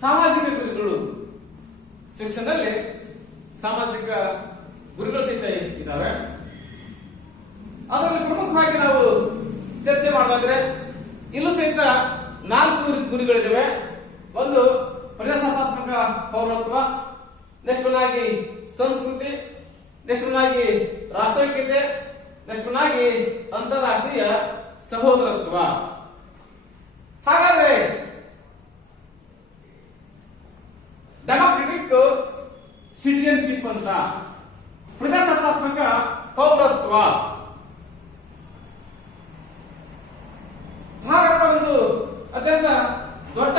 ಸಾಮಾಜಿಕ ಗುರಿಗಳು ಸೆಕ್ಷನ್ನಲ್ಲಿ ಸಾಮಾಜಿಕ ಗುರಿಗಳು ಸಹಿತ ಇದ್ದಾವೆ. ಅದರಲ್ಲಿ ಪ್ರಮುಖವಾಗಿ ನಾವು ಚರ್ಚೆ ಮಾಡೋದಾದ್ರೆ ಇಲ್ಲೂ ಸಹಿತ 4 ಗುರಿಗಳಿವೆ. ಒಂದು ಪ್ರಜಾಸತ್ತಾತ್ಮಕ ಪೌರತ್ವ, ನೆಕ್ಸ್ಟ್ ಆಗಿ ಸಂಸ್ಕೃತಿ, ನೆಕ್ಸ್ಟ್ ಆಗಿ ರಾಷ್ಟ್ರೀಯತೆ, ನೆಕ್ಸ್ಟ್ ಆಗಿ ಅಂತಾರಾಷ್ಟ್ರೀಯ ಸಹೋದರತ್ವ. ಹಾಗಾದ್ರೆ ಡೆಮಾಕ್ರೆಟಿಕ್ ಸಿಟಿಜನ್ಶಿಪ್ ಅಂತ ಪ್ರಜಾಸತ್ತಾತ್ಮಕ ಪೌರತ್ವ. ಭಾರತ ಒಂದು ಅತ್ಯಂತ ದೊಡ್ಡ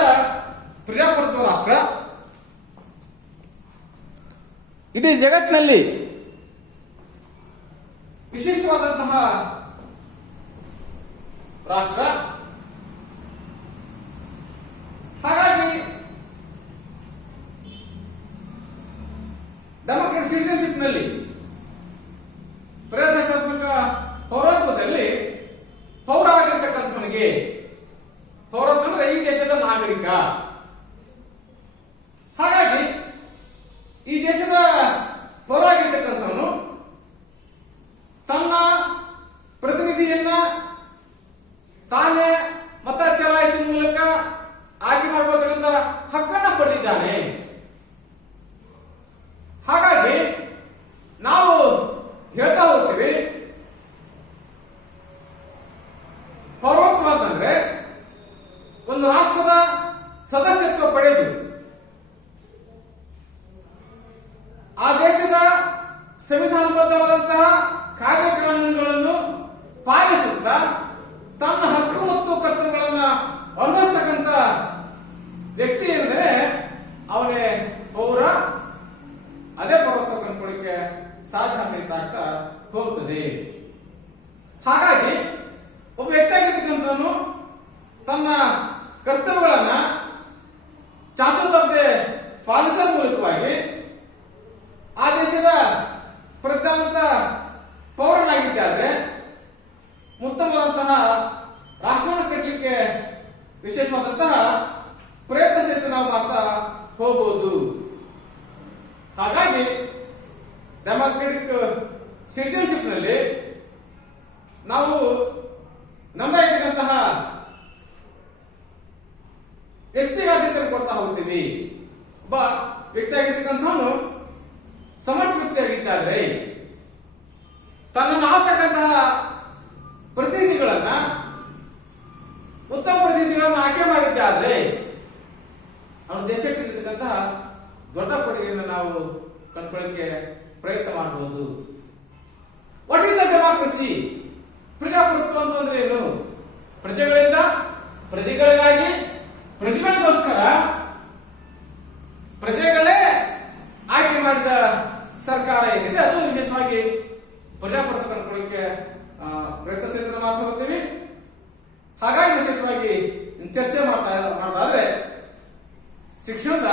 ಪ್ರಜಾಪ್ರಭುತ್ವ ರಾಷ್ಟ್ರ. ಇಡೀ ಜಗತ್ತಿನಲ್ಲಿ ವಿಶಿಷ್ಟವಾದಂತಹ ರಾಷ್ಟ್ರ. ಹಾಗಾಗಿ ಡೆಮಾಕ್ರೆಟಿಕ್ ಸಿಟಿಜನ್ಶಿಪ್ ನಲ್ಲಿ ಪ್ರಜಾಸತ್ತಾತ್ಮಕ ಪೌರತ್ವದಲ್ಲಿ ಪೌರ ಆಗಿರ್ತಕ್ಕಂಥವನಿಗೆ, ಪೌರತ್ವ ಅಂದ್ರೆ ಈ ದೇಶದ ನಾಗರಿಕ. ಹಾಗಾಗಿ ಈ ದೇಶದ ಪೌರ ಆಗಿರ್ತಕ್ಕಂಥವನು ತನ್ನ ಪ್ರತಿನಿಧಿಯನ್ನ ತಾನೇ ಮತ ಚಲಾಯಿಸುವ ಮೂಲಕ ಆಯ್ಕೆ ಮಾಡಬಹುದಕ್ಕಂತ ಹಕ್ಕನ್ನ ಪಡೆದಿದ್ದಾನೆ. ಹಾಗಾಗಿ ನಾವು ಹೇಳ್ತಾ ಹೋಗ್ತೀವಿ, ಪೌರತ್ವ ಅಂತಂದ್ರೆ ಒಂದು ರಾಷ್ಟ್ರದ ಸದಸ್ಯತ್ವ ಪಡೆದು ಆ ದೇಶದ ಸಂವಿಧಾನಬದ್ಧವಾದಂತಹ ಕಾಯ್ದೆ ಕಾನೂನುಗಳನ್ನು ಪಾಲಿಸುತ್ತಾ ತನ್ನ ಹಕ್ಕು ಮತ್ತು ಕರ್ತವ್ಯಗಳನ್ನ ಅನುಭವಿಸ್ತಕ್ಕಂಥ ವ್ಯಕ್ತಿ ಎಂದರೆ ಅವನೇ ಪೌರ. ಅದೇ ಪೌರತ್ವ ಕಂಡುಕೊಳ್ಳಿಕ್ಕೆ ಸಾಧ್ಯ ಸಹಿತ ಆಗ್ತಾ ಹೋಗ್ತದೆ. ಹಾಗಾಗಿ ಒಬ್ಬ ವ್ಯಕ್ತಿ ಆಗಿರ್ತಕ್ಕಂಥವನು ತನ್ನ ಕರ್ತವ್ಯಗಳನ್ನ ಚಾಚೂತಪ್ಪದೆ ಪಾಲಿಸುವ ಮೂಲಕವಾಗಿ ಆ ದೇಶದ ಪ್ರಜ್ಞಾವಂತ ಪೌರನಾಗಿದ್ದಾದ್ರೆ ಉತ್ತಮವಾದಂತಹ ರಾಷ್ಟ್ರವನ್ನು ಕಟ್ಟಲಿಕ್ಕೆ ವಿಶೇಷವಾದಂತಹ ಪ್ರಯತ್ನ ಸಹಿತ ನಾವು ಮಾಡ್ತಾ ಹೋಗಬಹುದು. ಹಾಗಾಗಿ ಡೆಮಾಕ್ರೆಟಿಕ್ ಸಿಟಿಜನ್ಶಿಪ್ ನಲ್ಲಿ ನಾವು ನಮ್ಮದಾಗಿರ್ತಕ್ಕಂತಹ ವ್ಯಕ್ತಿಗೆ ಆದ್ಯತೆ ಕೊಡ್ತಾ ಹೋಗ್ತೀವಿ. ಒಬ್ಬ ವ್ಯಕ್ತಿ ಆಗಿರ್ತಕ್ಕಂಥವನು ಸಮರ್ಥ ವ್ಯಕ್ತಿಯಾಗಿದ್ದಾದ್ರೆ ತನ್ನನ್ನು ಆಗ್ತಕ್ಕಂತಹ ಪ್ರತಿನಿಧಿಗಳನ್ನ, ಉತ್ತಮ ಪ್ರತಿನಿಧಿಗಳನ್ನು ಆಯ್ಕೆ ಮಾಡಿದ್ದಾದ್ರೆ ಅವನ ದೇಶಕ್ಕೆ ಇರತಕ್ಕಂತಹ ದೊಡ್ಡ ಕೊಡುಗೆಯನ್ನು ನಾವು ಕಂಡುಕೊಳ್ಳಕ್ಕೆ ಪ್ರಯತ್ನ ಮಾಡಬಹುದು. What is the democracy? ಪ್ರಜಾಪ್ರಭುತ್ವ ಅಂತಂದ್ರೆ ಏನು? ಪ್ರಜೆಗಳಿಂದ ಪ್ರಜೆಗಳಿಗಾಗಿ, ಪ್ರಜೆಗಳಿಗೋಸ್ಕರ, ಪ್ರಜೆಗಳೇ ಆಯ್ಕೆ ಮಾಡಿದ ಸರ್ಕಾರ ಏನಿದೆ ಅದು ವಿಶೇಷವಾಗಿ ಪ್ರಜಾಪ್ರಭುತ್ವ ಕಂಡುಕೊಳ್ಳಕ್ಕೆ ಪ್ರಯತ್ನ ಸಹಿತ ಮಾಡ್ತಾ ಹೋಗ್ತೀವಿ. ಹಾಗಾಗಿ ವಿಶೇಷವಾಗಿ ಚರ್ಚೆ ಮಾಡ್ತಾದ್ರೆ ಶಿಕ್ಷಣದ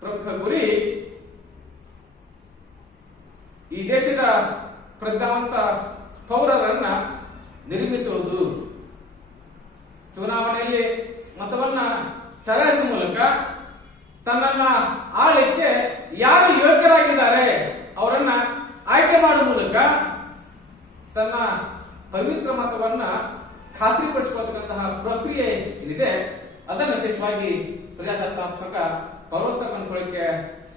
ಪ್ರಮುಖ ಗುರಿ ಈ ದೇಶದ ಪ್ರಜ್ಞಾವಂತ ಪೌರರನ್ನ ನಿರ್ಮಿಸುವುದು. ಚುನಾವಣೆಯಲ್ಲಿ ಮತವನ್ನ ಚಲಾಯಿಸುವ ಮೂಲಕ ತನ್ನನ್ನ ಆಳಲಿಕ್ಕೆ ಯಾರು ಯೋಗ್ಯರಾಗಿದ್ದಾರೆ ಅವರನ್ನ ಆಯ್ಕೆ ಮಾಡುವ ಮೂಲಕ ತನ್ನ ಪವಿತ್ರ ಮತವನ್ನ ಖಾತ್ರಿಪಡಿಸಿಕೊಳ್ಳತಕ್ಕಂತಹ ಪ್ರಕ್ರಿಯೆ ಏನಿದೆ ಅದನ್ನು ವಿಶೇಷವಾಗಿ ಪ್ರಜಾಸತ್ತಾತ್ಮಕ ಪೌರತ್ವ ಕಂಡುಕೊಳ್ಳಿಕ್ಕೆ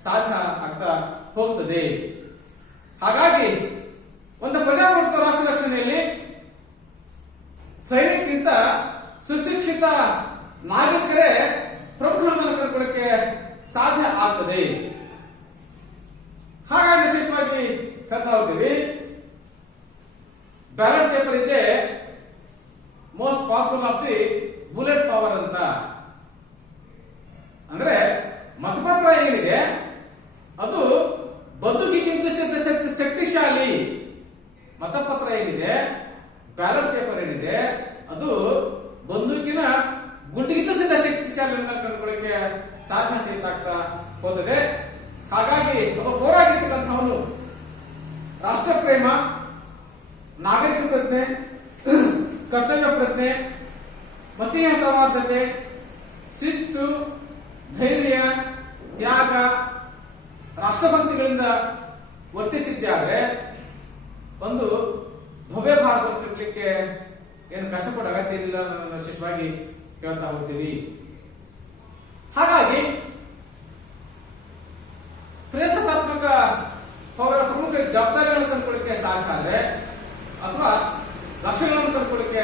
ಸಾಧ್ಯ ಆಗ್ತಾ ಹೋಗ್ತದೆ. ಹಾಗಾಗಿ ಒಂದು ಪ್ರಜಾಪ್ರಭುತ್ವ ರಾಷ್ಟ್ರ ರಕ್ಷಣೆಯಲ್ಲಿ ಸೈನಿಕಕ್ಕಿಂತ ಸುಶಿಕ್ಷಿತ ನಾಗರಿಕರೇ ಪ್ರಮುಖವನ್ನು ಕಂಡುಕೊಳ್ಳಿಕ್ಕೆ ಸಾಧ್ಯ ಆಗ್ತದೆ. ಹಾಗಾಗಿ ವಿಶೇಷವಾಗಿ ಹೇಳ್ತಾ ಹೋಗ್ತೀವಿ, ballot paper is A most powerful of the bullet power ಅಂತ. ಅಂದ್ರೆ ಮತಪತ್ರ ಏನಿದೆ ಅದು ಬದುಕಿಗಿಂತ ಶಕ್ತಿಶಾಲಿ. ಮತಪತ್ರ ಏನಿದೆ, ಬ್ಯಾಲೆಟ್ ಪೇಪರ್ ಏನಿದೆ ಅದು ಬಂದೂಕಿನ ಗುಂಡಿಗಿಂತ ಸಹಿತ ಶಕ್ತಿಶಾಲಿಯನ್ನು ಕಂಡುಕೊಳ್ಳಕ್ಕೆ ಸಾಧ್ಯ ಸಹಿತ ಆಗ್ತಾ ಹೋಗ್ತದೆ. ಹಾಗಾಗಿ ಒಬ್ಬ ಪೌರಾಗಿರ್ತಕ್ಕಂಥವನು ರಾಷ್ಟ್ರ ಪ್ರೇಮ, ನಾಗರಿಕ ಪ್ರಜ್ಞೆ, ಕರ್ತವ್ಯ ಪ್ರಜ್ಞೆ, ಮತೀಯ ಸೌಹಾರ್ದತೆ, ಶಿಸ್ತು, ಧೈರ್ಯ, ತ್ಯಾಗ, ರಾಷ್ಟ್ರಭಕ್ತಿಗಳಿಂದ ವರ್ತಿಸಿದ್ದೆ ಆದ್ರೆ ಒಂದು ಭವ್ಯ ಭಾರತ ಕಟ್ಟಲಿಕ್ಕೆ ಏನು ಕಷ್ಟಪಡ ಅಗತ್ಯ ಏನಿಲ್ಲ ಅನ್ನೋದನ್ನು ವಿಶೇಷವಾಗಿ ಹೇಳ್ತಾ ಹೋಗ್ತೀವಿ. ಹಾಗಾಗಿ ಪ್ರಜಾಸತ್ತಾತ್ಮಕ ಪೌರರ ಪ್ರಮುಖ ಜವಾಬ್ದಾರಿಗಳನ್ನು ಕಂಡುಕೊಳ್ಳಿಕ್ಕೆ ಸಾಧ್ಯ ಆದ್ರೆ ಅಥವಾ ಲಕ್ಷ್ಯಗಳನ್ನು ಕಂಡುಕೊಳ್ಳಿಕ್ಕೆ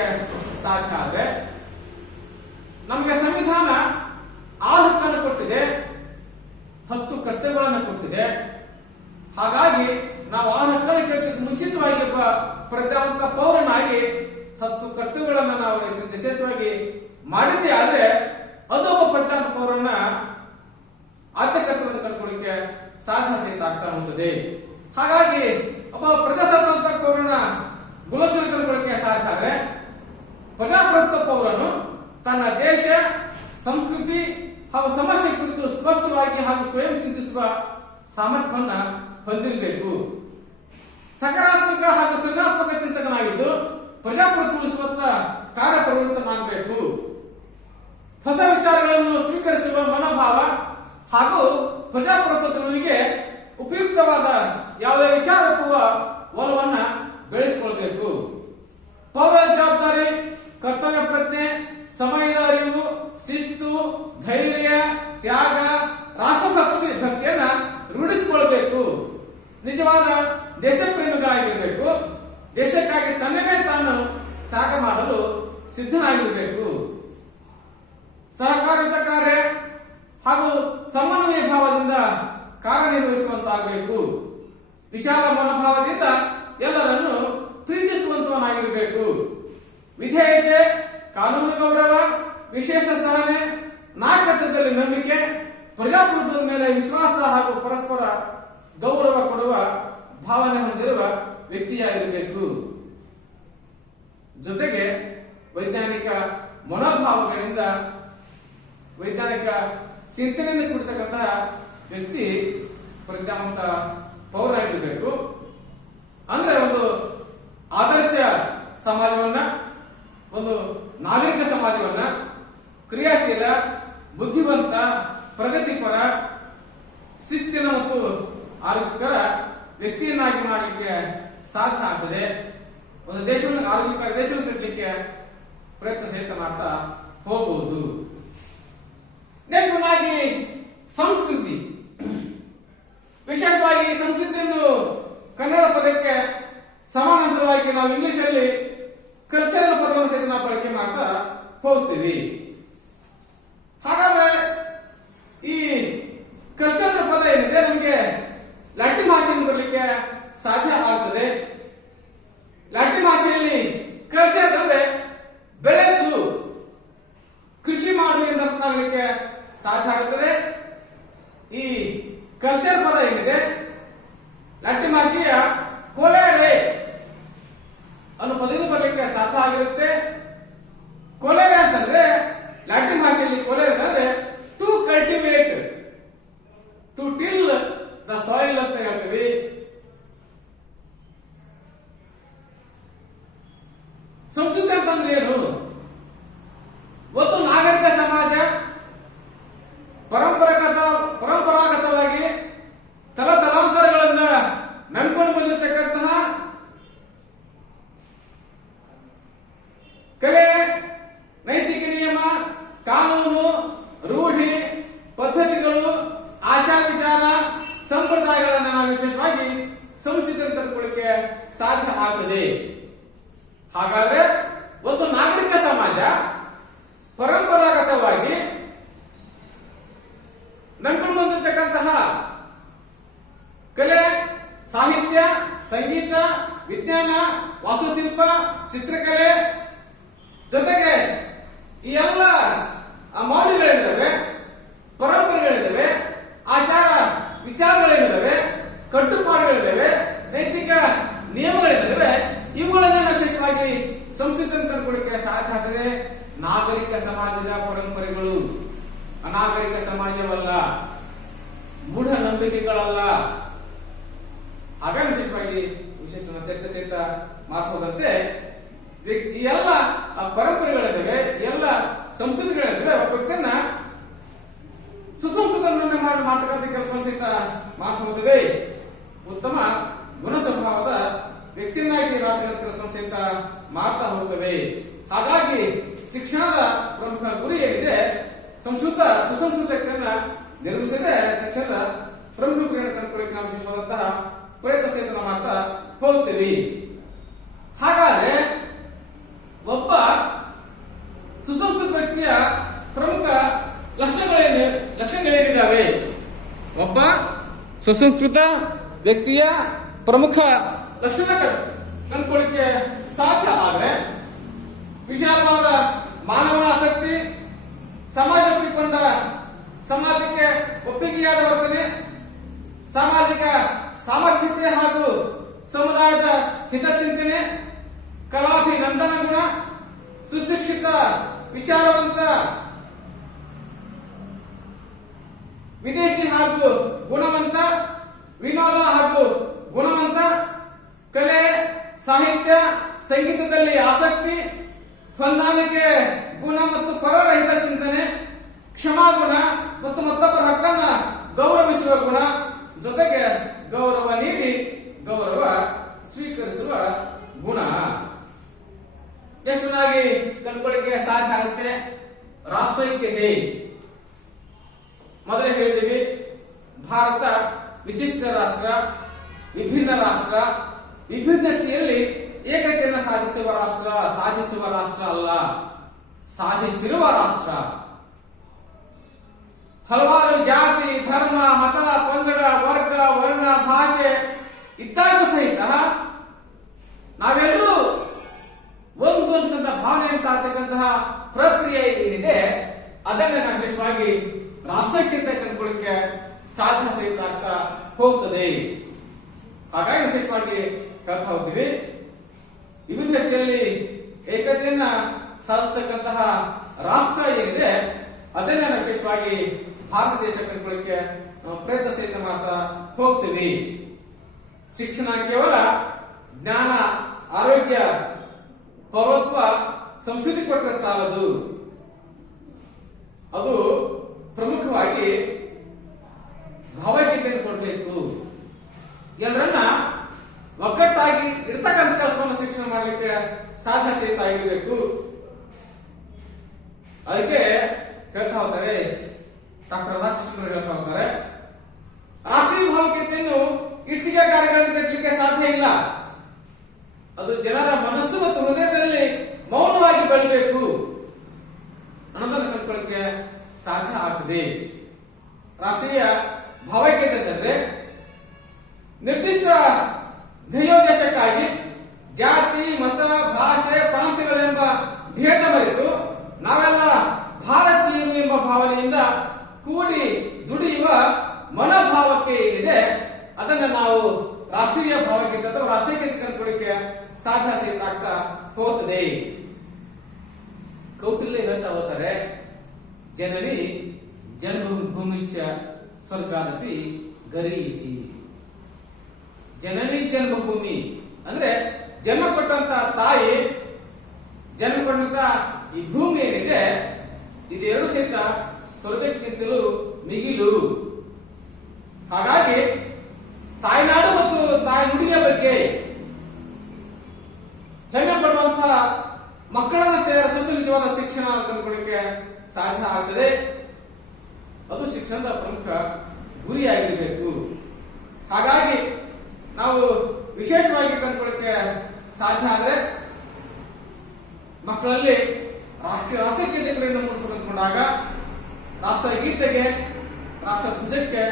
ಸಾಧ್ಯ ಆದ್ರೆ ನಮಗೆ ಸಂವಿಧಾನ 6 ಹಕ್ಕನ್ನು ಕೊಟ್ಟಿದೆ, 10 ಕರ್ತವ್ಯಗಳನ್ನು ಕೊಟ್ಟಿದೆ. ಹಾಗಾಗಿ ನಾವು 6 ಹಕ್ಕನ್ನು ಕೇಳಲಿಕ್ಕೆ ಮುಂಚಿತವಾಗಿ ಒಬ್ಬ ಪ್ರಜ್ಞಾವಂತ ಪೌರನಾಗಿ 10 ಕರ್ತವ್ಯಗಳನ್ನು ನಾವು ವಿಶೇಷವಾಗಿ ಮಾಡಿದ್ದೇ ಆದ್ರೆ ಅದು ಒಬ್ಬ ಪ್ರಜ್ಞಾವಂತ ಪೌರನ ಆದ್ಯ ಕರ್ತವ್ಯವನ್ನು ಕಂಡುಕೊಳ್ಳಿಕ್ಕೆ ಸಾಧನ ಸಹಿತ ಆಗ್ತಾ ಹೋಗುತ್ತದೆ. ಹಾಗಾಗಿ ಒಬ್ಬ ಪ್ರಜಾತಾಂತ್ರಿಕ ಪೌರನ ಗುಣಲಕ್ಷಣ ಕಂಡುಕೊಳ್ಳಿಕ್ಕೆ ಸಾಧ್ಯ ಆದ್ರೆ ಪ್ರಜಾಪ್ರಭುತ್ವ ಪೌರನು ತನ್ನ ದೇಶ, ಸಂಸ್ಕೃತಿ ಹಾಗೂ ಸಮಸ್ಯೆ ಕುರಿತು ಸ್ಪಷ್ಟವಾಗಿ ಹಾಗೂ ಸ್ವಯಂ ಚಿಂತಿಸುವ ಸಾಮರ್ಥ್ಯವನ್ನ ಹೊಂದಿರಬೇಕು. ಸಕಾರಾತ್ಮಕ ಹಾಗೂ ಸೃಜನಾತ್ಮಕ ಚಿಂತಕನಾಗಿದ್ದು ಪ್ರಜಾಪ್ರಭುತ್ವ ಉಳಿಸುವತ್ತ ಕಾರ್ಯಪ್ರವೃತ್ತನಾಗಬೇಕು. ಹೊಸ ವಿಚಾರಗಳನ್ನು ಸ್ವೀಕರಿಸುವ ಮನೋಭಾವ ಹಾಗೂ ಪ್ರಜಾಪ್ರಭುತ್ವ ತಿಳಿವಿಗೆ ಉಪಯುಕ್ತವಾದ ಯಾವುದೇ ವಿಚಾರ ಒಪ್ಪುವ ಒಲವನ್ನ ಬೆಳೆಸಿಕೊಳ್ಬೇಕು. ಪೌರ ಜವಾಬ್ದಾರಿ, ಕರ್ತವ್ಯ ಪ್ರಜ್ಞೆ, ಸಮಯದ ಅರಿವು, ಶಿಸ್ತು, ಧೈರ್ಯ, ತ್ಯಾಗ, ರಾಷ್ಟ್ರಭಕ್ತಿಯನ್ನ ರೂಢಿಸಿಕೊಳ್ಬೇಕು. ನಿಜವಾದ ದೇಶಪ್ರೇಮಿಗಳಾಗಿರಬೇಕು. ದೇಶಕ್ಕಾಗಿ ತನ್ನನ್ನೇ ತಾನು ತ್ಯಾಗ ಮಾಡಲು ಸಿದ್ಧನಾಗಿರಬೇಕು. ಸಹಕಾರಿತ ಕಾರ್ಯ ಹಾಗೂ ಸಮನ್ವಯ ಭಾವದಿಂದ ಕಾರ್ಯನಿರ್ವಹಿಸುವಂತಾಗಬೇಕು. ವಿಶಾಲ ಮನೋಭಾವದಿಂದ ಎಲ್ಲರನ್ನು ಪ್ರೀತಿಸುವಂತವನಾಗಿರಬೇಕು. ವಿಧೇಯತೆ, ಕಾನೂನು ಗೌರವ, ವಿಶೇಷ ಸಹನೆ, ನಾಯಕತ್ವದಲ್ಲಿ ನಂಬಿಕೆ, ಪ್ರಜಾಪ್ರಭುತ್ವದ ಮೇಲೆ ವಿಶ್ವಾಸ ಹಾಗೂ ಪರಸ್ಪರ ಗೌರವ ಕೊಡುವ ಭಾವನೆ ಹೊಂದಿರುವ ವ್ಯಕ್ತಿಯಾಗಿರಬೇಕು. ಜೊತೆಗೆ ವೈಜ್ಞಾನಿಕ ಮನೋಭಾವಗಳಿಂದ ವೈಜ್ಞಾನಿಕ ಚಿಂತನೆಯಿಂದ ಕೂಡಿರ್ತಕ್ಕಂತಹ ವ್ಯಕ್ತಿ ಪ್ರಜ್ಞಾವಂತ ಪೌರ ಆಗಿರಬೇಕು. ಅಂದ್ರೆ ಒಂದು ಆದರ್ಶ ಸಮಾಜವನ್ನ, ಒಂದು ನಾಗರಿಕ ಸಮಾಜವನ್ನ ಕ್ರಿಯಾಶೀಲ, ಬುದ್ಧಿವಂತ, ಪ್ರಗತಿಪರ, ಶಿಸ್ತಿನ ಮತ್ತು ಆರೋಗ್ಯಕರ ವ್ಯಕ್ತಿಯನ್ನಾಗಿ ಮಾಡಲಿಕ್ಕೆ ಸಾಧ್ಯ ಆಗ್ತದೆ. ಒಂದು ದೇಶವನ್ನು ಆರೋಗ್ಯಕರ ದೇಶವನ್ನು ಕಟ್ಟಲಿಕ್ಕೆ ಪ್ರಯತ್ನ ಸಹಿತ ಮಾಡ್ತಾ ಹೋಗಬಹುದು. ನೆಕ್ಸ್ಟ್ ಸಂಸ್ಕೃತಿ. ವಿಶೇಷವಾಗಿ ಸಂಸ್ಕೃತಿಯನ್ನು ಕನ್ನಡ ಪದಕ್ಕೆ ಸಮಾನಾಂತರವಾಗಿ ನಾವು ಇಂಗ್ಲಿಷ್ ಅಲ್ಲಿ ಕಲ್ಚರಲ್ ಪದವನ್ನು ಸಹಿತ ನಾವು ಬಳಕೆ ಮಾಡ್ತಾ ಹೋಗ್ತೀವಿ. ಹಾಗಾದ್ರೆ ಈ ಕಲ್ಚರಲ್ ಪದ ಏನಿದೆ ನಮಗೆ ಲ್ಯಾಟಿನ್ ಭಾಷೆಯನ್ನು ಬರಲಿಕ್ಕೆ ಸಾಧ್ಯ ಆಗ್ತದೆ. ಲ್ಯಾಟಿನ್ ಭಾಷೆಯಲ್ಲಿ ಕಲ್ಚರ್ ಅಂದ್ರೆ ಬೆಳೆಸು, ಕೃಷಿ ಮಾಡು ಎಂದು ಅರ್ಥ ಆಗಲಿಕ್ಕೆ ಸಾಧ್ಯ ಆಗುತ್ತದೆ. ಈ ಕಲ್ಚರ್ ಪದ ಏನಿದೆ ಲ್ಯಾಟಿನ್ ಭಾಷೆಯ ಕೊಲೆರೆ ಅನ್ನೋ ಪದದಿಂದ ಬರಲಿಕ್ಕೆ ಸಾಧ್ಯ ಆಗಿರುತ್ತೆ. ಕೊಲೆರೆ ಅಂತಂದ್ರೆ ಲ್ಯಾಟಿನ್ ಭಾಷೆಯಲ್ಲಿ ಕೊಲೆರೆ ಅಂತಂದ್ರೆ to cultivate, to till the soil ಅಂತ ಹೇಳ್ತೀವಿ. ಸಂಸ್ಕೃತಿ ಅಂತಂದ್ರೆ ಏನು? ಒಂದು ನಾಗರಿಕ ಸಮಾಜ ಪರಂಪರಾಗತವಾಗಿ ತಲತಲಾಂತರಗಳಿಂದ ನಂಬ್ಕೊಂಡು ಬಂದಿರತಕ್ಕಂತಹ ಕಲೆ, ನೈತಿಕ ನಿಯಮ, ಕಾನೂನು, ರೂಢಿ, ಪದ್ಧತಿಗಳು, ಆಚಾರ ವಿಚಾರ, ಸಂಪ್ರದಾಯಗಳನ್ನು ನಾವು ವಿಶೇಷವಾಗಿ ಸಂಸ್ಕೃತಿಯನ್ನು ಕಂಡುಕೊಳ್ಳಿಕ್ಕೆ ಸಾಧ್ಯ ಆಗ್ತದೆ. ಹಾಗಾದ್ರೆ ಒಂದು ನಾಗರಿಕ ಸಮಾಜ ಪರಂಪರಾಗತವಾಗಿ ನಂಬ್ಕೊಂಡು ಬಂದಿರತಕ್ಕಂತಹ ಕಲೆ, ಸಾಹಿತ್ಯ, ಸಂಗೀತ, ವಿಜ್ಞಾನ, ವಾಸ್ತುಶಿಲ್ಪ, ಚಿತ್ರಕಲೆ ಜೊತೆಗೆ ಈ ಎಲ್ಲ ಮೌಲ್ಯಗಳೇನಿದ್ದಾವೆ, ಪರಂಪರೆಗಳಿದ್ದಾವೆ, ಆಚಾರ ವಿಚಾರಗಳೇನಿದ್ದಾವೆ, ಕಟ್ಟುಪಾಡುಗಳಿದ್ದಾವೆ, ನೈತಿಕ ನಿಯಮಗಳಿದ್ದಾವೆ, ಇವುಗಳನ್ನ ವಿಶೇಷವಾಗಿ ಸಂಸ್ಕೃತಿಯನ್ನು ಕಂಡುಕೊಳ್ಳಿಕ್ಕೆ ಸಾಧ್ಯ ಆಗ್ತದೆ. ನಾಗರಿಕ ಸಮಾಜದ ಪರಂಪರೆಗಳು ಅನಾಗರಿಕ ಸಮಾಜವಲ್ಲ, ಮೂಢನಂಬಿಕೆಗಳಲ್ಲ. ಹಾಗಾಗಿ ವಿಶೇಷವಾಗಿ ಚರ್ಚೆ ಸಹಿತ ಮಾಡ್ಬೋದಂತೆ ಈ ಎಲ್ಲ ಪರಂಪರೆಗಳಿದ್ದಾವೆ, ಎಲ್ಲ ಸಂಸ್ಕೃತಿಗಳಿದ್ದಾವೆ. ಒಬ್ಬ ವ್ಯಕ್ತಿಯನ್ನ ಸಹಿತ ಮಾಡ್ತಾ ಹೋಗುತ್ತವೆ. ಉತ್ತಮ ಗುಣ ಸ್ವಭಾವದ ವ್ಯಕ್ತಿಯನ್ನಾಗಿ ರಾಷ್ಟ್ರಗಳ ಕೆಲಸ ಸಹಿತ ಮಾಡ್ತಾ ಹೋಗುತ್ತವೆ. ಹಾಗಾಗಿ ಶಿಕ್ಷಣದ ಪ್ರಮುಖ ಗುರಿ ಏನಿದೆ, ಸುಸಂಸ್ಕೃತ ವ್ಯಕ್ತಿಯನ್ನ ನಿರ್ಮಿಸದೆ ಶಿಕ್ಷಣದ ಪ್ರಮುಖ ಗುರಿಯನ್ನು ಕಂಡುಕೊಳ್ಳಿಕ್ಕೆ ನಾವು ವಿಶೇಷವಾದಂತಹ ಪ್ರಯತ್ನ ಸಹಿತ ಮಾಡ್ತಾ ಹೋಗ್ತೇವೆ. ಹಾಗಾದ್ರೆ ಒಬ್ಬ ಸುಸಂಸ್ಕೃತ ವ್ಯಕ್ತಿಯ ಪ್ರಮುಖ ಲಕ್ಷಣಗಳೇನಿದ್ದಾವೆ? ಒಬ್ಬ ಸುಸಂಸ್ಕೃತ ವ್ಯಕ್ತಿಯ ಪ್ರಮುಖ ಲಕ್ಷಣ ಕಂಡುಕೊಳ್ಳಿಕ್ಕೆ ಸಾಧ್ಯ ಆದ್ರೆ ವಿಶಾಲವಾದ ಮಾನವನ ಆಸಕ್ತಿ, ಸಮಾಜಕ್ಕೆ ಒಪ್ಪಿಗೆಯಾದ ವರ್ತನೆ, ಸಾಮಾಜಿಕ ಸಾಮರ್ಥ್ಯತೆ ಹಾಗೂ ಸಮುದಾಯದ ಹಿತಚಿಂತನೆ, ಕಲಾಭಿನಂದನ ಗುಣ, ಸುಶಿಕ್ಷಿತ ವಿಚಾರವಂತ, ವಿದೇಶಿ ಹಾಗೂ ಗುಣವಂತ, ವಿನೋದ ಹಾಗೂ ಗುಣವಂತ, ಕಲೆ, ಸಾಹಿತ್ಯ, ಸಂಗೀತದಲ್ಲಿ ಆಸಕ್ತಿ, ಹೊಂದಾಣಿಕೆ ಗುಣ ಮತ್ತು ಪರರಹಿತ ಚಿಂತನೆ, ಕ್ಷಮಾಗುಣ ಮತ್ತು ಮತ್ತೊಬ್ಬರ ಹಕ್ಕನ್ನ ಗೌರವಿಸುವ ಗುಣ, ಜೊತೆಗೆ ಗೌರವ ನೀಡಿ ಗೌರವ ಸ್ವೀಕರಿಸುವ ಗುಣ. ಎಷ್ಟನ್ನಾಗಿ ಕಂಡುಕೊಳ್ಳಿಕ್ಕೆ ಸಾಧ್ಯ ಆಗುತ್ತೆ? ರಾಷ್ಟ್ರೀಯತೆ. ಮೊದಲೇ ಹೇಳಿದ್ದೀವಿ, ಭಾರತ ವಿಶಿಷ್ಟ ರಾಷ್ಟ್ರ, ವಿಭಿನ್ನ ರಾಷ್ಟ್ರ, ವಿಭಿನ್ನತೆಯಲ್ಲಿ ಏಕತೆಯನ್ನು ಸಾಧಿಸುವ ರಾಷ್ಟ್ರ ಅಲ್ಲ, ಸಾಧಿಸಿರುವ ರಾಷ್ಟ್ರ. ಹಲವಾರು ಜಾತಿ, ಧರ್ಮ, ಮತ, ಪಂಗಡ, ವರ್ಗ, ವರ್ಣ, ಭಾಷೆ ಇದ್ದಾಗೂ ಸಹಿತ ನಾವೆಲ್ಲರೂ ಒಂದು ಅಂತಕ್ಕಂಥ ಭಾವನೆಯನ್ನು ತಾಳ್ತಕ್ಕಂತಹ ಪ್ರಕ್ರಿಯೆ ಏನಿದೆ, ಅದನ್ನ ನಾವು ವಿಶೇಷವಾಗಿ ರಾಷ್ಟ್ರಕ್ಕಿಂತ ಕಂಡುಕೊಳ್ಳಿಕ್ಕೆ ಸಾಧ್ಯ ಸಹಿತ ಆಗ್ತಾ ಹೋಗ್ತದೆ. ಹಾಗಾಗಿ ವಿಶೇಷವಾಗಿ ಹೇಳ್ತಾ ಹೋಗ್ತೀವಿ, ವಿವಿಧತೆಯಲ್ಲಿ ಏಕತೆಯನ್ನ ಸಾಧಿಸತಕ್ಕಂತಹ ರಾಷ್ಟ್ರ ಏನಿದೆ ಅದನ್ನ ನಾವು ವಿಶೇಷವಾಗಿ ಭಾರತ ದೇಶ ಕಂಡುಕೊಳ್ಳಿಕ್ಕೆ ಪ್ರಯತ್ನ ಸಹಿತ ಮಾಡ್ತಾ ಹೋಗ್ತೀವಿ. ಶಿಕ್ಷಣ ಕೇವಲ ಜ್ಞಾನ, ಆರೋಗ್ಯ, ಪೌರತ್ವ, ಸಂಸ್ಕೃತಿ ಕೊಟ್ಟರೆ ಸಾಲದು. ಅದು ಪ್ರಮುಖವಾಗಿ ಭಾವೈಕ್ಯತೆಯನ್ನು ಕೊಡಬೇಕು. ಎಲ್ಲರನ್ನ ಒಗ್ಗಟ್ಟಾಗಿ ಇರ್ತಕ್ಕಂಥ ಕೆಲಸವನ್ನು ಶಿಕ್ಷಣ ಮಾಡಲಿಕ್ಕೆ ಸಾಧ್ಯ ಸಹಿತ ಆಗಿರಬೇಕು. ಅದಕ್ಕೆ ಹೇಳ್ತಾ ಹೋಗ್ತಾರೆ ಡಾಕ್ಟರ್ ರಾಧಾಕೃಷ್ಣ ಹೇಳ್ತಾ ಹೋಗ್ತಾರೆ, ರಾಷ್ಟ್ರೀಯ ಭಾವೈಕ್ಯತೆಯನ್ನು ಇಟ್ಲಿಗೆ ಕಾರ್ಯಗಳನ್ನು ಕಟ್ಟಲಿಕ್ಕೆ ಸಾಧ್ಯ ಇಲ್ಲ. ಅದು ಜನರ ಮನಸ್ಸು ಮತ್ತು ಹೃದಯದಲ್ಲಿ ಮೌನವಾಗಿ ಬೆಳಬೇಕು ಅನ್ನೋದನ್ನು ಕಂಡುಕೊಳ್ಳಕ್ಕೆ ಸಾಧ್ಯ ಆಗ್ತದೆ. ರಾಷ್ಟ್ರೀಯ ಭಾವೈಕ್ಯತೆ ಅಂದರೆ ನಿರ್ದಿಷ್ಟ ಧ್ಯೇಯೋದ್ದೇಶಕ್ಕಾಗಿ ಜಾತಿ, ಮತ, ಭಾಷೆ, ಪ್ರಾಂತ್ಯಗಳೆಂಬ ಭೇದ ಮರೆತು ನಾವೆಲ್ಲ ಭಾರತೀಯರು ಎಂಬ ಭಾವನೆಯಿಂದ ಕೂಡಿ ದುಡಿಯುವ ಮನೋಭಾವಕ್ಕೆ ಏನಿದೆ ಅದನ್ನ ನಾವು ರಾಷ್ಟ್ರೀಯ ಭಾವೈಕ್ಯತೆ ಅಥವಾ ರಾಷ್ಟ್ರೀಯತೆ ಕಂಡುಕೊಳ್ಳಿಕ್ಕೆ ಸಾಧ್ಯ ಸಹಿತ ಆಗ್ತಾ ಹೋಗ್ತದೆ. ಕೌಟಿಲ್ಯ ಹೇಳ್ತಾ ಹೋಗ್ತಾರೆ, ಜನನಿ ಜನ್ಮಭೂಮಿಶ್ಚ ಸ್ವರ್ಗಾದಪಿ ಗರೀಸಿ. ಜನನಿ ಜನ್ಮಭೂಮಿ ಅಂದ್ರೆ ಜನ್ಮ ಕೊಟ್ಟಂತ ತಾಯಿ, ಜನ್ಮ ಕೊಟ್ಟಂತ ಈ ಭೂಮಿ ಏನಿದೆ ಇದೆರಡು ಸಹಿತ ಸ್ವರ್ಗಕ್ಕಿಂತಲೂ ಮಿಗಿಲು. ಹಾಗಾಗಿ ತಾಯ್ನಾಡು ಮತ್ತು ತಾಯಿ ನುಡಿಯ ಬಗ್ಗೆ ಹೆಮ್ಮೆ ಪಡುವಂತಹ ಮಕ್ಕಳನ್ನು ತಯಾರಿಸುವುದು ನಿಜವಾದ ಶಿಕ್ಷಣ ಕಂಡುಕೊಳ್ಳಿಕ್ಕೆ ಸಾಧ್ಯ ಆಗ್ತದೆ. ಅದು ಶಿಕ್ಷಣದ ಪ್ರಮುಖ ಗುರಿಯಾಗಿರಬೇಕು. ಹಾಗಾಗಿ ನಾವು ವಿಶೇಷವಾಗಿ ಕಂಡುಕೊಳ್ಳಿಕ್ಕೆ ಸಾಧ್ಯ ಆದರೆ ಮಕ್ಕಳಲ್ಲಿ ರಾಷ್ಟ್ರೀಯತೆ ಕಡೆಯನ್ನು ಮೂಡಿಸಿಕೊಂಡಾಗ ರಾಷ್ಟ್ರ ಗೀತೆಗೆ, ರಾಷ್ಟ್ರ ಧ್ವಜಕ್ಕೆ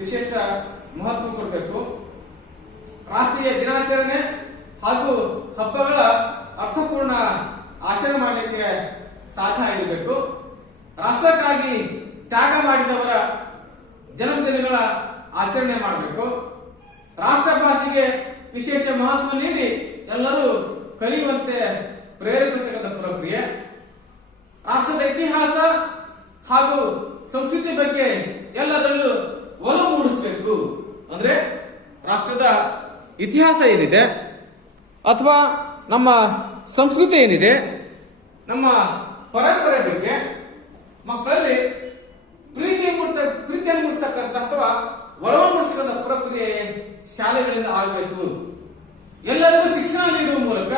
ವಿಶೇಷ ಮಹತ್ವ ಕೊಡಬೇಕು. ರಾಷ್ಟ್ರೀಯ ದಿನಾಚರಣೆ ಹಾಗೂ ಹಬ್ಬಗಳ ಅರ್ಥಪೂರ್ಣ ಆಚರಣೆ ಮಾಡಲಿಕ್ಕೆ ಸಾಧ್ಯ ಆಗಿರಬೇಕು. ರಾಷ್ಟ್ರಕ್ಕಾಗಿ ತ್ಯಾಗ ಮಾಡಿದವರ ಜನ್ಮದಿನಗಳ ಆಚರಣೆ ಮಾಡಬೇಕು. ರಾಷ್ಟ್ರ ಭಾಷೆಗೆ ವಿಶೇಷ ಮಹತ್ವ ನೀಡಿ ಎಲ್ಲರೂ ಕಲಿಯುವಂತೆ ಪ್ರೇರೇಪಿಸತಕ್ಕಂಥ ಪ್ರಕ್ರಿಯೆ. ರಾಷ್ಟ್ರದ ಇತಿಹಾಸ ಹಾಗೂ ಸಂಸ್ಕೃತಿ ಬಗ್ಗೆ ಎಲ್ಲರಲ್ಲೂ ಒಲವು ಮೂಡಿಸಬೇಕು. ಅಂದ್ರೆ ರಾಷ್ಟ್ರದ ಇತಿಹಾಸ ಏನಿದೆ ಅಥವಾ ನಮ್ಮ ಸಂಸ್ಕೃತಿ ಏನಿದೆ, ನಮ್ಮ ಪರಂಪರೆ ಬಗ್ಗೆ ಮಕ್ಕಳಲ್ಲಿ ಪ್ರೀತಿಯನ್ನು ಮೂಡಿಸ್ತಕ್ಕಂಥ ಅಥವಾ ಶಾಲೆಗಳಿಂದ ಆಗಬೇಕು. ಎಲ್ಲರಿಗೂ ಶಿಕ್ಷಣ ನೀಡುವ ಮೂಲಕ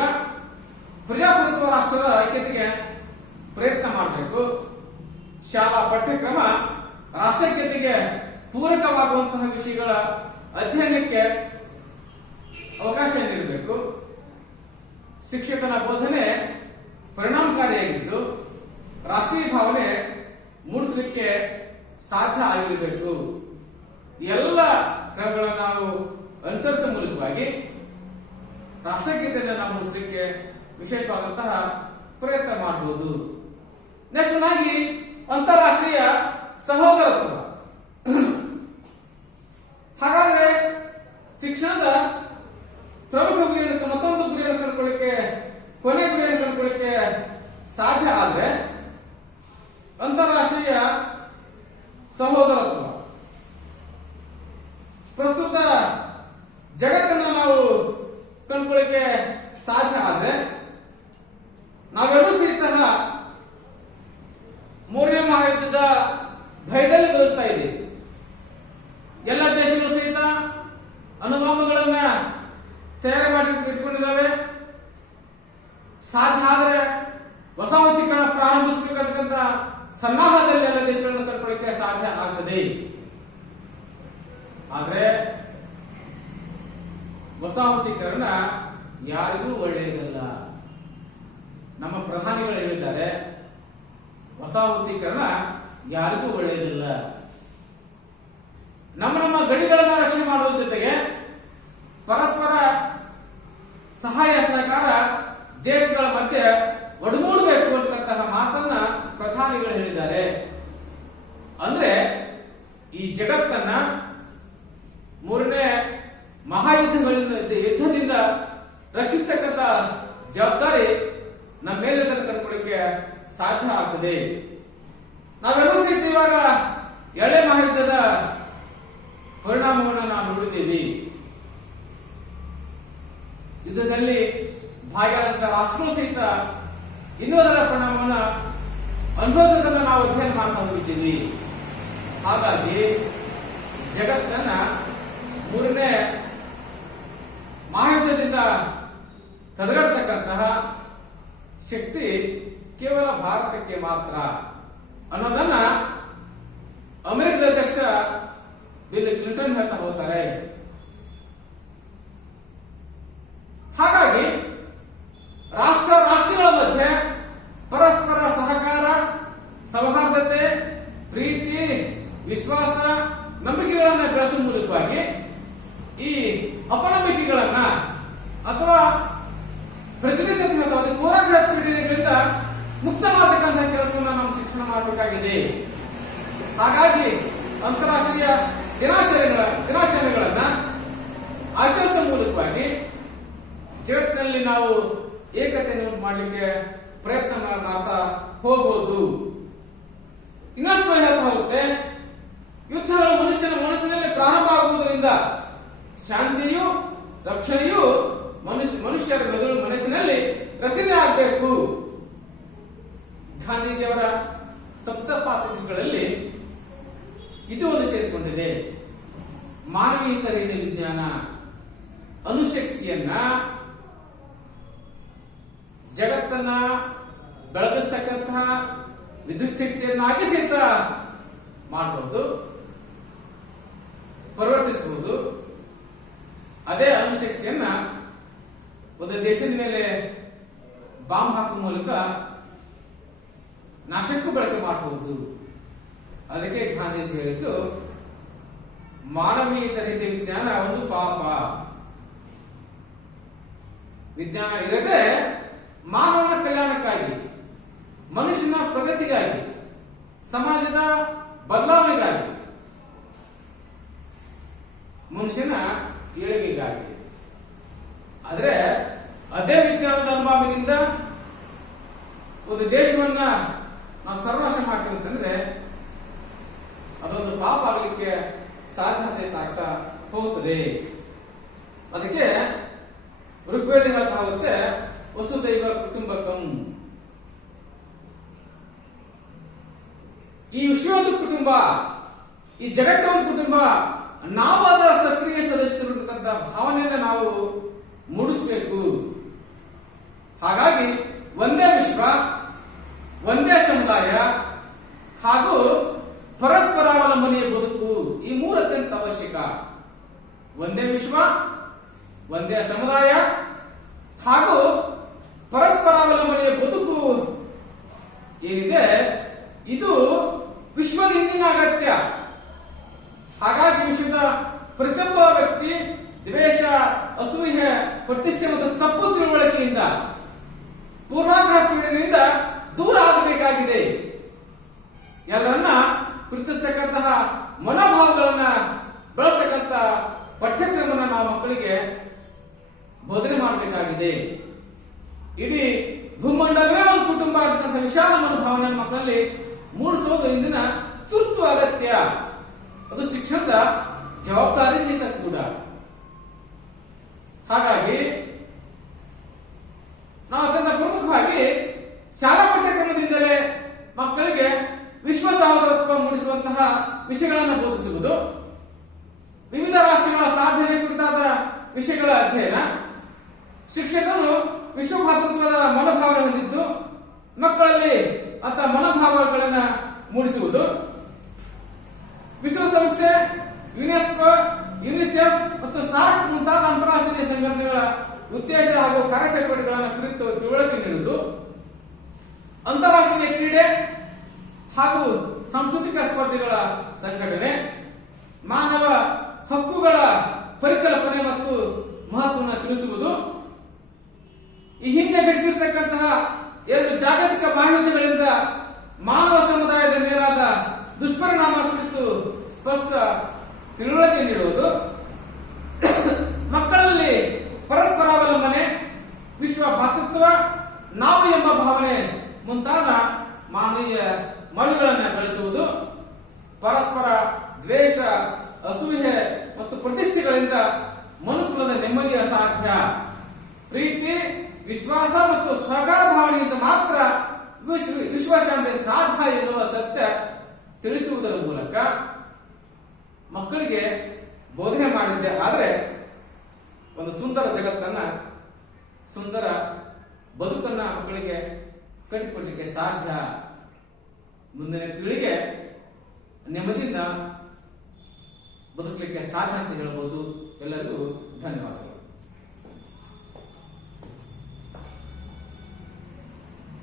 ಪ್ರಜಾಪ್ರಭುತ್ವ ರಾಷ್ಟ್ರದ ಐಕ್ಯತೆಗೆ ಪ್ರಯತ್ನ ಮಾಡಬೇಕು. ಶಾಲಾ ಪಠ್ಯಕ್ರಮ ರಾಷ್ಟ್ರೀಯತೆಗೆ ಪೂರಕವಾಗುವಂತಹ ವಿಷಯಗಳ ಅಧ್ಯಯನಕ್ಕೆ ಅವಕಾಶ ನೀಡಬೇಕು. ಶಿಕ್ಷಕನ ಬೋಧನೆ ಪರಿಣಾಮಕಾರಿಯಾಗಿದ್ದು ರಾಷ್ಟ್ರೀಯ ಭಾವನೆ ಮೂಡಿಸಲಿಕ್ಕೆ ಸಾಧ್ಯ ಆಗಿರಬೇಕು. ಎಲ್ಲ ಕ್ರಮಗಳನ್ನು ನಾವು ಅನುಸರಿಸುವ ಮೂಲಕವಾಗಿ ರಾಷ್ಟ್ರೀಯತೆಯನ್ನು ನಾವು ಮೂಡಿಸಲಿಕ್ಕೆ ವಿಶೇಷವಾದಂತಹ ಪ್ರಯತ್ನ ಮಾಡಬಹುದು. ನೆಕ್ಸ್ಟ್ ಆಗಿ ಅಂತಾರಾಷ್ಟ್ರೀಯ ಸಹೋದರತ್ವ. ಹಾಗಾದ್ರೆ ಶಿಕ್ಷಣದ ಪ್ರಮುಖ ಗುರಿಯನ್ನು ಮತ್ತೊಂದು ಗುರಿಯನ್ನು ಕಂಡುಕೊಳ್ಳಿಕ್ಕೆ ಕೊನೆ ಗುರಿಯನ್ನು ಕಂಡುಕೊಳ್ಳಿಕ್ಕೆ ಸಾಧ್ಯ ಆದ್ರೆ ಅಂತಾರಾಷ್ಟ್ರೀಯ ಸಹೋದರತ್ವ. ಪ್ರಸ್ತುತ ಜಗತ್ತನ್ನು ನಾವು ಕಂಡುಕೊಳ್ಳಿಕ್ಕೆ ಸಾಧ್ಯ ಆದ್ರೆ ನಾವೆಲ್ಲರೂ ಸಹಿತ ಮೂರನೇ ಮಹಾಯುದ್ಧದ ಭಯದಲ್ಲಿ ಬದುಕ್ತಾ ಇದ್ದೀವಿ. ಎಲ್ಲ ದೇಶಗಳು ಸಹಿತ ಅಣುಬಾಂಬ್ಗಳನ್ನ ತಯಾರು ಮಾಡಿ ಇಟ್ಕೊಂಡಿದ್ದಾವೆ. ಸಾಧ್ಯ ಆದ್ರೆ ವಸಾಹತೀಕರಣ ಪ್ರಾರಂಭಿಸಬೇಕಂತ ಸನ್ನಾಹದಲ್ಲಿ ಎಲ್ಲ ದೇಶಗಳನ್ನು ಕಂಡುಕೊಳ್ಳಿಕ್ಕೆ ಸಾಧ್ಯ ಆಗ್ತದೆ. ಆದ್ರೆ ವಸಾಹತೀಕರಣ ಯಾರಿಗೂ ಒಳ್ಳೆಯದಲ್ಲ. ನಮ್ಮ ಪ್ರಧಾನಿಗಳು ಹೇಳಿದ್ದಾರೆ, ವಸಾಹತೀಕರಣ ಯಾರಿಗೂ ಒಳ್ಳೆಯದಿಲ್ಲ. ನಮ್ಮ ಗಡಿಗಳನ್ನ ರಕ್ಷಣೆ ಮಾಡುವ ಜೊತೆಗೆ ಪರಸ್ಪರ ಸಹಾಯ ಸಹಕಾರ ದೇಶಗಳ ಮಧ್ಯೆ ಒಡಗೂಡಬೇಕು ಅಂತಕ್ಕಂತಹ ಮಾತನ್ನ ಪ್ರಧಾನಿಗಳು ಹೇಳಿದ್ದಾರೆ. ಅಂದ್ರೆ ಈ ಜಗತ್ತನ್ನ ಮೂರನೇ ಯುದ್ಧದಿಂದ ರಕ್ಷಿಸತಕ್ಕಂತ ಜವಾಬ್ದಾರಿ ನಮ್ಮ ಮೇಲೆ ಕಂಡುಕೊಳ್ಳಿಕ್ಕೆ ಸಾಧ್ಯ ಆಗ್ತದೆ. ನಾವೆಲ್ಲರೂ ಸಹಿತ ಇವಾಗ ಎರಡನೇ ಮಹಾಯುದ್ಧದ ಪರಿಣಾಮವನ್ನು ನಾವು ನೋಡಿದ್ದೀವಿ. ಯುದ್ಧದಲ್ಲಿ ಭಾಗಿಯಾದಂತ ರಾಷ್ಟ್ರಗಳು ಸಹಿತ ಇನ್ನೂ ಅದರ ಪರಿಣಾಮವನ್ನು ಅನುಭವಿಸೋದನ್ನ ನಾವು ಅಧ್ಯಯನ ಮಾಡ್ತಾ ಹೋಗಿದ್ದೀವಿ. ಹಾಗಾಗಿ ಜಗತ್ತನ್ನ ಮೂರನೇ ಮಹಾಯುದ್ಧದಿಂದ ತಡೆಗಟ್ಟತಕ್ಕಂತಹ ಶಕ್ತಿ ಕೇವಲ ಭಾರತಕ್ಕೆ ಮಾತ್ರ ಅನ್ನೋದನ್ನ ಅಮೆರಿಕದ ಅಧ್ಯಕ್ಷ ಬಿಲ್ ಕ್ಲಿಂಟನ್ ಹೇಳ್ತಾ ಹೋಗ್ತಾರೆ. ಹಾಗಾಗಿ ರಾಷ್ಟ್ರಗಳ ಮಧ್ಯೆ ಪರಸ್ಪರ ಸಹಕಾರ, ಸೌಹಾರ್ದತೆ, ಪ್ರೀತಿ, ವಿಶ್ವಾಸ, ನಂಬಿಕೆಗಳನ್ನ ಬೆಳೆಸುವ ಮೂಲಕವಾಗಿ ಈ ಅಪನಂಬಿಕೆಗಳನ್ನ ಅಥವಾ ಪ್ರಚಲಿಸತಕ್ಕಂಥ ಪೂರ್ವಾಗ್ರಹ ಪೀಡಿಗಳಿಂದ ಮುಕ್ತ ಮಾಡತಕ್ಕಂತಹ ಕೆಲಸವನ್ನು ನಾವು ಶಿಕ್ಷಣ ಮಾಡಬೇಕಾಗಿದೆ. ಹಾಗಾಗಿ ಅಂತಾರಾಷ್ಟ್ರೀಯ ದಿನಾಚರಣೆಗಳನ್ನ ಆಚರಿಸುವ ಮೂಲಕವಾಗಿ ಜಗತ್ತಿನಲ್ಲಿ ನಾವು ಏಕತೆಯನ್ನು ಮಾಡಲಿಕ್ಕೆ ಪ್ರಯತ್ನ ಮಾಡ್ತಾ ಹೋಗಬಹುದು. ಇನ್ನಷ್ಟು ಹೇಳ್ತಾ ಹೋಗುತ್ತೆ, ಯುದ್ಧಗಳು ಮನುಷ್ಯನ ಮನಸ್ಸಿನಲ್ಲಿ ಪ್ರಾರಂಭ ಆಗುವುದರಿಂದ ಶಾಂತಿಯು ರಕ್ಷಣೆಯು ಮನುಷ್ಯರ ಮನಸ್ಸಿನಲ್ಲಿ ರಚನೆ ಆಗಬೇಕು. ಗಾಂಧೀಜಿಯವರ ಸಪ್ತಪಾತಕಗಳಲ್ಲಿ ಇದು ಒಂದು ಸೇರಿಕೊಂಡಿದೆ. ಮಾನವೀಯತ ರೀತಿಯ ವಿಜ್ಞಾನ ಅಣುಶಕ್ತಿಯನ್ನ ಜಗತ್ತನ್ನ ಬೆಳಗಿಸ್ತಕ್ಕಂತಹ ವಿದ್ಯುತ್ ಶಕ್ತಿಯನ್ನಾಗಿ ಸಹಿತ ಮಾಡಬಹುದು, ಪರಿವರ್ತಿಸಬಹುದು. ಅದೇ ಅಣುಶಕ್ತಿಯನ್ನ ಒಂದು ದೇಶದ ಮೇಲೆ ಬಾಂಬ್ ಹಾಕುವ ಮೂಲಕ ನಾಶಕ್ಕೂ ಬಳಕೆ ಮಾಡಬಹುದು. ಅದಕ್ಕೆ ಗಾಂಧೀಜಿ ಹೇಳಿದ್ದು, ಮಾನವೀಯತ ರೀತಿಯ ವಿಜ್ಞಾನ ಒಂದು ಪಾಪ. ವಿಜ್ಞಾನ ಇರದೆ ಮಾನವನ ಕಲ್ಯಾಣಕ್ಕಾಗಿ, ಮನುಷ್ಯನ ಪ್ರಗತಿಗಾಗಿ, ಸಮಾಜದ ಬದಲಾವಣೆಗಾಗಿ, ಮನುಷ್ಯನ ಏಳಿಗೆಗಾಗಿ. ಆದ್ರೆ ಅದೇ ವಿಜ್ಞಾನದ ಅನುಭವದಿಂದ ಒಂದು ದೇಶವನ್ನ ನಾವು ಸರ್ವನಾಶ ಮಾಡ್ತೀವಿ ಅಂತಂದ್ರೆ ಅದೊಂದು ಪಾಪ ಆಗಲಿಕ್ಕೆ ಸಾಧ್ಯ ಸಹಿತ ಆಗ್ತಾ ಹೋಗುತ್ತದೆ. ಅದಕ್ಕೆ ಋಗ್ವೇದ ಹೇಳ್ತಾ ಹೋಗುತ್ತೆ, ವಸುದೈವ ಕುಟುಂಬಕಂ. ಈ ವಿಶ್ವ ಒಂದು ಕುಟುಂಬ, ಈ ಜಗತ್ತ ಒಂದು ಕುಟುಂಬ ನಾವು ಅದರ ಸಕ್ರಿಯ ಸದಸ್ಯರು ಇರತಕ್ಕಂಥ ಭಾವನೆಯನ್ನು ನಾವು ಮೂಡಿಸಬೇಕು. ಹಾಗಾಗಿ ಒಂದೇ ವಿಶ್ವ, ಒಂದೇ ಸಮುದಾಯ ಹಾಗೂ ಪರಸ್ಪರಾವಲಂಬನೆಯ ಬದುಕು, ಈ ಮೂರು ಅತ್ಯಂತ ಅವಶ್ಯಕ. ಒಂದೇ ವಿಶ್ವ, ಒಂದೇ ಸಮುದಾಯ ಹಾಗೂ ಪರಸ್ಪರಾವಲಂಬನೆಯ ಬದುಕು ಏನಿದೆ ಇದು ವಿಶ್ವದ ಇಂದಿನ ಅಗತ್ಯ. ಹಾಗಾಗಿ ವಿಶ್ವದ ಪ್ರತಿಯೊಬ್ಬ ವ್ಯಕ್ತಿ ದ್ವೇಷ, ಅಸೂಯೆ, ಪ್ರತಿಷ್ಠೆ ಮತ್ತು ತಪ್ಪು ತಿಳುವಳಿಕೆಯಿಂದ, ಪೂರ್ವಾಗ್ರಹ ಪೀಡನೆಯಿಂದ ದೂರ ಆಗಬೇಕಾಗಿದೆ. ಎಲ್ಲರನ್ನ ಪ್ರೀತಿಸ್ತಕ್ಕಂತಹ ಮನೋಭಾವಗಳನ್ನ ಬೆಳೆಸ್ತಕ್ಕಂಥ ಪಠ್ಯಕ್ರಮನ ನಾವು ಮಕ್ಕಳಿಗೆ ಬೋಧನೆ ಮಾಡಬೇಕಾಗಿದೆ. ಇಡೀ ಭೂಮಂಡಲವೇ ಒಂದು ಕುಟುಂಬ ಆಗಿರ್ತಕ್ಕಂಥ ವಿಶಾಲ ಮನೋಭಾವನೆ ಮಕ್ಕಳಲ್ಲಿ ಮೂಡಿಸೋದು ಇಂದಿನ ತುರ್ತು ಅಗತ್ಯ. ಅದು ಶಿಕ್ಷಣದ ಜವಾಬ್ದಾರಿ ಸಹಿತ ಕೂಡ. ಹಾಗಾಗಿ ನಾವು ಅತ್ಯಂತ ಪ್ರಮುಖವಾಗಿ ಶಾಲಾ ಪಠ್ಯಕ್ರಮದಿಂದಲೇ ಮಕ್ಕಳಿಗೆ ವಿಶ್ವ ಸಹೋದರತ್ವ ಮೂಡಿಸುವಂತಹ ವಿಷಯಗಳನ್ನು ಬೋಧಿಸುವುದು, ವಿವಿಧ ರಾಷ್ಟ್ರಗಳ ಸಾಧನೆ ಕುರಿತಾದ ವಿಷಯಗಳ ಅಧ್ಯಯನ, ಶಿಕ್ಷಕನು ವಿಶ್ವ ಭ್ರಾತೃತ್ವದ ಮನೋಭಾವನೆ ಹೊಂದಿದ್ದು ಮಕ್ಕಳಲ್ಲಿ ಅಂತ ಮನೋಭಾವಗಳನ್ನು ಮೂಡಿಸುವುದು, ವಿಶ್ವಸಂಸ್ಥೆ, ಯುನೆಸ್ಕೋ, ಯುನಿಸೆಫ್ ಮತ್ತು ಸಾರ್ಕ್ ಮುಂತಾದ ಅಂತಾರಾಷ್ಟ್ರೀಯ ಸಂಘಟನೆಗಳ ಉದ್ದೇಶ ಹಾಗೂ ಕಾರ್ಯಚಟುವಟಿಕೆಗಳನ್ನು ಕುರಿತು ತಿಳುವಳಿಕೆ ನೀಡುವುದು, ಅಂತಾರಾಷ್ಟ್ರೀಯ ಕ್ರೀಡೆ ಹಾಗೂ ಸಾಂಸ್ಕೃತಿಕ ಸ್ಪರ್ಧೆಗಳ ಸಂಘಟನೆ, ಮಾನವ ಹಕ್ಕುಗಳ ಪರಿಕಲ್ಪನೆ ಮತ್ತು ಮಹತ್ವವನ್ನು ತಿಳಿಸುವುದು, ಈ ಹಿಂದೆ ಘಟಿಸಿರ್ತಕ್ಕಂತಹ 2 ಜಾಗತಿಕ ಮಹಾಯುದ್ಧಗಳಿಂದ ಮಾನವ ಸಮುದಾಯದ ಮೇಲಾದ ದುಷ್ಪರಿಣಾಮ ಕುರಿತು ಸ್ಪಷ್ಟ ತಿಳುವಳಿಕೆ ನೀಡುವುದು, ಮಕ್ಕಳಲ್ಲಿ ಪರಸ್ಪರಾವಲಂಬನೆ, ವಿಶ್ವ ಭ್ರಾತೃತ್ವ, ನಾವು ಎಂಬ ಭಾವನೆ ಮುಂತಾದ ಮಾನವೀಯ ಮೌಲ್ಯಗಳನ್ನು ಬೆಳೆಸುವುದು, ಪರಸ್ಪರ ದ್ವೇಷ, ಅಸೂಯೆ ಮತ್ತು ಪ್ರತಿಷ್ಠೆಗಳಿಂದ ಮನುಕುಲದ ನೆಮ್ಮದಿ ಅಸಾಧ್ಯ. ಪ್ರೀತಿ, ವಿಶ್ವಾಸ ಮತ್ತು ಸಹಕಾರ ಭಾವನೆಯಿಂದ ಮಾತ್ರ ವಿಶ್ವಶಾಂತಿ ಸಾಧ್ಯ ಎನ್ನುವ ಸತ್ಯ ತಿಳಿಸುವುದರ ಮೂಲಕ ಮಕ್ಕಳಿಗೆ ಬೋಧನೆ ಮಾಡಿದ್ದೆ. ಆದರೆ ಒಂದು ಸುಂದರ ಜಗತ್ತನ್ನ, ಸುಂದರ ಬದುಕನ್ನ ಮಕ್ಕಳಿಗೆ ಕಟ್ಟಿಕೊಡ್ಲಿಕ್ಕೆ ಸಾಧ್ಯ. ಮುಂದಿನ ಪೀಳಿಗೆ ನೆಮ್ಮದಿಯಿಂದ ಬದುಕಲಿಕ್ಕೆ ಸಾಧ್ಯ ಅಂತ ಹೇಳ್ಬೋದು. ಎಲ್ಲರಿಗೂ ಧನ್ಯವಾದಗಳು.